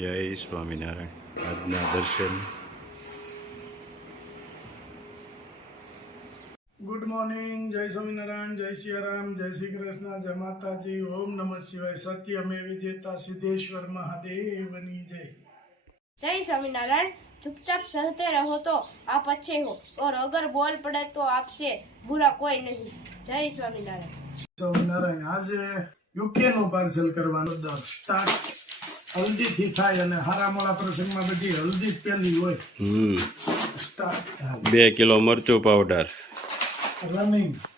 જય સ્વામિનારાયણ. આજના દર્શન. Good morning. જય સ્વામિનારાયણ, જય સિયારામ, જય શ્રી કૃષ્ણ, જય માતાજી, ઓમ નમઃ શિવાય, સત્યમેવ જયતે, સિદ્ધેશ્વર મહાદેવની જય. जय स्वामीनारायण. चुपचाप सहते रहो तो आप अच्छे हो और अगर बोल पड़े तो आपसे बुरा कोई नहीं. जय स्वामीनारायण. સ્વામિનારાયણ. આજે યુકે નું પાર્સલ કરવાનું સ્ટાર્ટ હલ્દી થી થાય અને હારામોળા પ્રસંગમાં બધી હલ્દી જ પેલી હોય. સ્ટાર્ટ 2 કિલો મરચું પાવડર,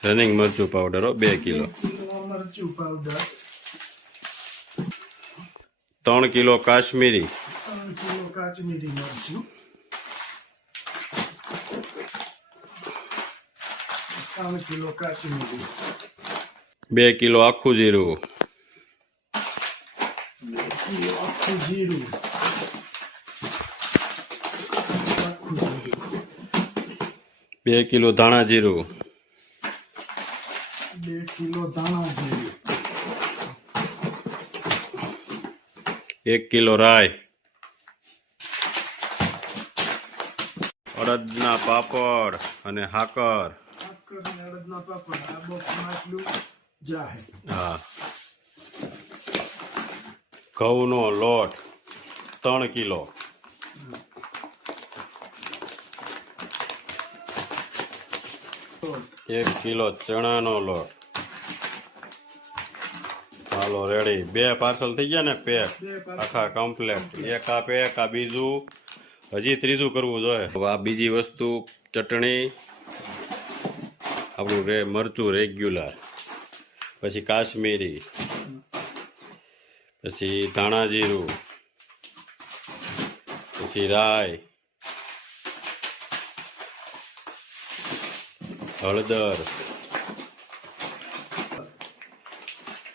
રનિંગ મરચું પાવડર 2 કિલો, મરચું powder 3 kilo Kashmiri, 3 kilo Kashmiri મરચું, 3 કિલો કાશ્મીરી, 2 કિલો આખું જીરું, 2 કિલો આખું જીરું, 2 કિલો ધાણા જીરું, 2 કિલો ધાણા જીરું, 1 કિલો રાઈ, અડદના પાપડ અને હાકર. અડદના પાપડ આ બોક્સમાં એટલું જાહે. હા, ઘઉંનો લોટ 3 કિલો, 1 કિલો ચણાનો લોટ. હાલો રેડી. 2 પાર્સલ થઈ ગયા ને પેક, આખા કમ્પ્લેટ. એક આ પેક, આ બીજું, હજી ત્રીજું કરવું જોઈએ. આ બીજી વસ્તુ ચટણી, આપણું મરચું રેગ્યુલર, પછી કાશ્મીરી, પછી ધાણા જીરું, પછી રાઈ, હળદર,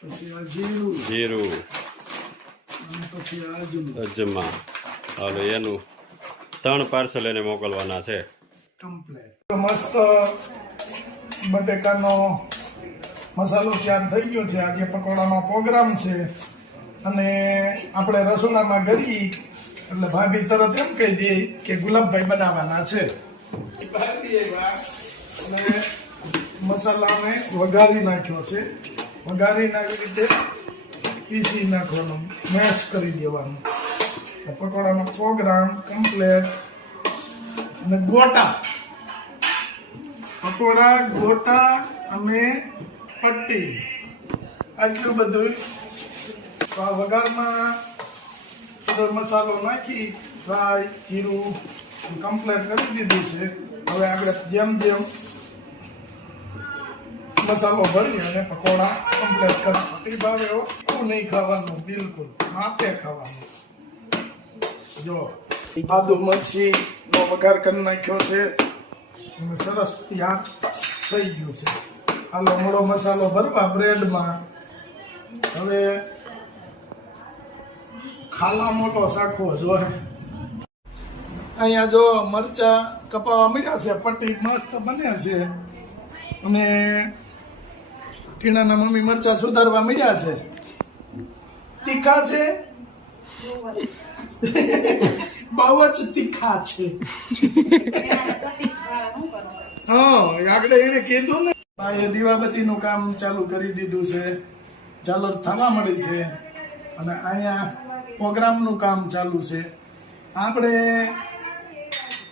પછી આ જીરું, જીરું, અને પછી આજમો અજમા. હાલો એનું 3 પાર્સલ એને મોકલવાના છે. કમ્પ્લેટ. મસ્ત બટેકાનો મસાલો તૈયાર થઈ ગયો છે. આજે પકોડાનો પ્રોગ્રામ છે અને આપણે રસોડામાં ગઈ એટલે ભાભી તરત એમ કહી દે કે ગુલાબભાઈ બનાવવાના છે. ભાભી અને મસાલા અમે વઘારી નાખ્યો છે. વઘારીને આવી રીતે પીસી નાખવાનું, મેશ કરી દેવાનું. પકોડાનો પ્રોગ્રામ કમ્પ્લેટ. અને ગોટા પકોડા, ગોટા અને પટ્ટી, આટલું બધું વઘારમાં બધો મસાલો નાખી રાઈ જીરું કમ્પ્લેટ કરી દીધું છે. હવે આપણે જેમ જેમ મસાલો ભરી અને પકોડા કમ્પ્લેટ કરી ભાવે એવું નહીં ખાવાનું, બિલકુલ માપે ખાવાનું. જો આદુ મરચી નો વઘાર કરી નાખ્યો છે, સરસ તૈયાર થઈ ગયું છે. હાલો મોડો મસાલો ભરવા બ્રેડમાં. હવે ખાલા મોટો શાખવો જોઈએ. અહીંયા જો મરચા કપાવા મળ્યા છે, પટ્ટી મસ્ત બને છે અને ટીણાના મમ્મી મરચા સુધારવા મળ્યા છે. તીખા છે, બહુ જ તીખા છે. હા, આગળ એને કીધું ને, એ દીવાબત્તી નું કામ ચાલુ કરી દીધું છે, ઝાલર થવા મળી છે અને અહીંયા પ્રોગ્રામ નું કામ ચાલુ છે. આપણે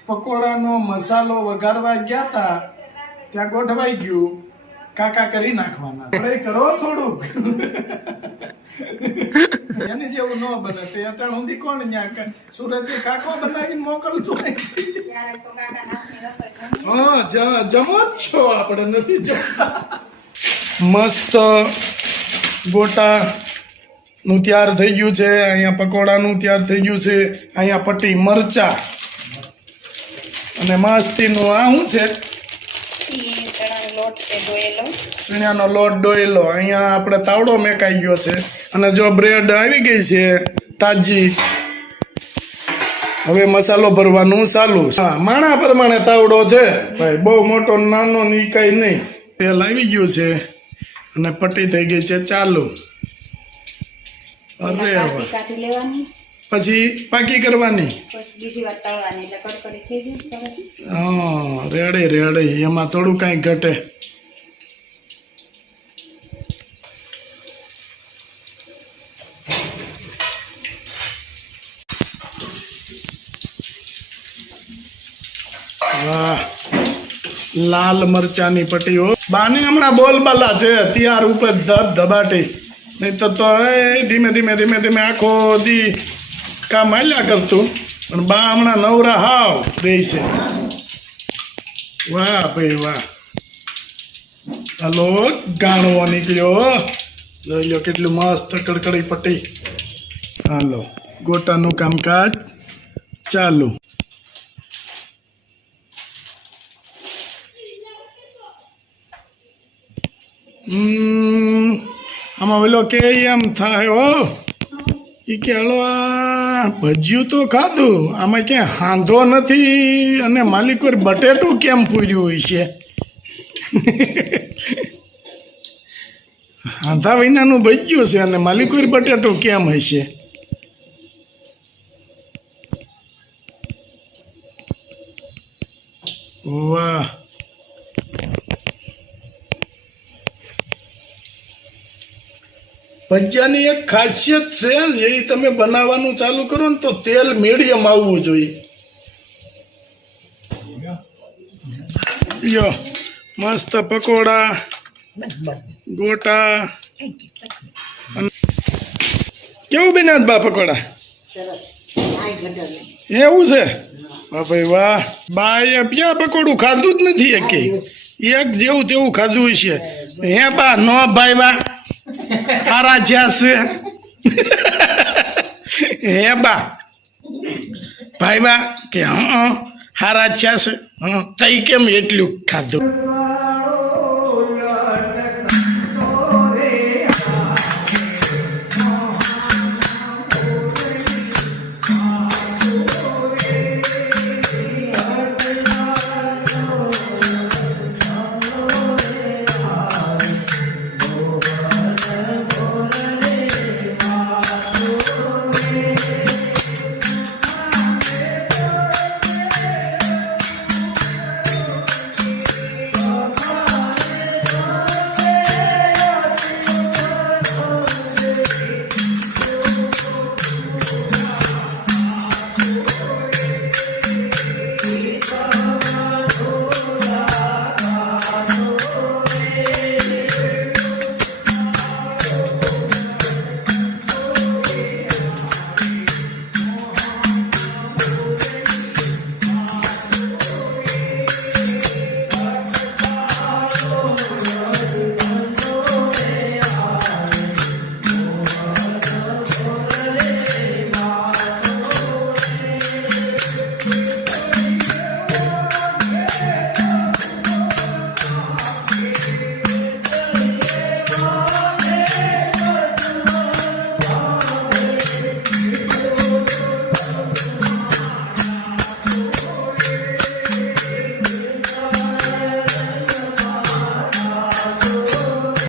પકોડાનો મસાલો વઘારવા ગયા હતા, ત્યાં ગોઠવાઈ ગયું, કાકા કરી નાખવાના. આપણે કરો થોડુંક એની જેવું ન બને. તે અટાણ સુધી કોણ ન્યા સુરત કાકો બનાવીને મોકલતો હા, જમો જ છો, આપણે નથી જમતા. મસ્ત ગોટા નું તૈયાર થઈ ગયું છે, અહીંયા પકોડાનું તૈયાર થઈ ગયું છે, અહીંયા પટ્ટી મરચા અને મસ્તીનું આ શું છે, સીણાનો લોટ ડોયેલો. અહીંયા આપણે તાવડો મેકાઈ ગયો છે અને જો બ્રેડ આવી ગઈ છે તાજી. હવે મસાલો ભરવાનું ચાલુ. હા, માણા પ્રમાણે તાવડો છે ભાઈ, બહુ મોટો નાનો ની કઈ નહીં. તેલ આવી ગયું છે અને પટ્ટી થઈ ગઈ છે ચાલુ. અરે વાહ, પછી પાકી કરવાની પછી બીજી વાર તળવાની એટલે કડકડી થઈ જાય સરસ. હા રેડે રેડે એમાં થોડું કાંઈ ઘટે. વાહ લાલ મરચાની પટ્ટીઓ બાને હમણાં બોલબાલા છે તૈયાર ઉપર ધબાટી નહીં તો એ ધીમે ધીમે ધીમે ધીમે આખો દી કામ હાલ્યા કરતું પણ બા હમણાં નવરા હાવ રહી છે. વાહ ભાઈ વાહ. હાલો ગાણવો નીકળ્યો જોઈ લો કેટલું મસ્ત કડકડી પટ્ટી. હાલો ગોટાનું કામકાજ ચાલુ. આમાં ઓલો કે એમ થાય હો એ કે હલો આ ભજીયું તો ખાધું આમાં ક્યાંય હાંધો નથી અને માલિક બટેટું કેમ પૂર્યું હોય છે. હાંધા વિનાનું ભજીયું છે અને માલિક બટેટું કેમ હશે. વાહ ભજીયાની એક ખાસિયત છે જે તમે બનાવવાનું ચાલુ કરો ને તો તેલ મીડિયમ આવવું જોઈએ. યો મસ્ત પકોડા ગોટા કેવું બન્યા બા પકોડા એવું છે. ભાઈ વાહ બા એ ક્યાં પકોડું ખાધું જ નથી એક જેવું તેવું ખાધું છે. હે બા નો ભાઈ બા હારા જ્યાં છે હે બા ભાઈ બા કે હા હારા જ્યાં છે તઈ કેમ એટલું ખાધું.